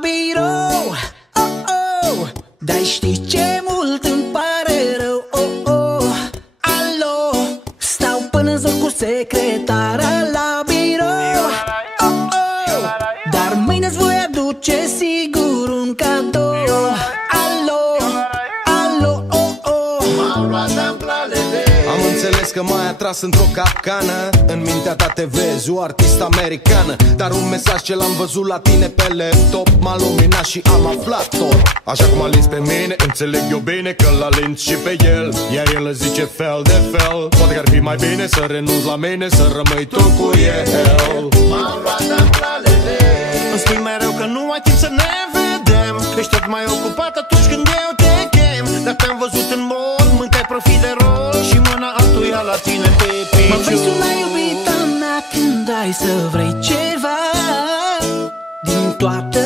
birou. Oh, oh, dar știi ce mult îmi pare rău. Oh, oh, alo, stau până zor cu secretara la birou. Oh, oh, dar mâine-ți voi aduce sigur un cadou. Alo, alo, oh, oh. Am înțeles că m-ai atras într-o capcană. În mintea ta te vezi o artistă americană, dar un mesaj ce l-am văzut la tine pe laptop m-a luminat și am aflat tot. Așa cum a lins pe mine, înțeleg eu bine că l-a lins și pe el. Iar el îți zice fel de fel. Poate că ar fi mai bine să renunți la mine, să rămâi tu cu el. Îmi spui mereu că nu ai timp să ne vedem, că ești tot mai ocupat atunci când eu te chem. Dar te-am văzut în mod, mâncai profit de rol și mâna altuia la tine pe picior. Mă vei suna, iubita mea, când ai să vrei ceva din toată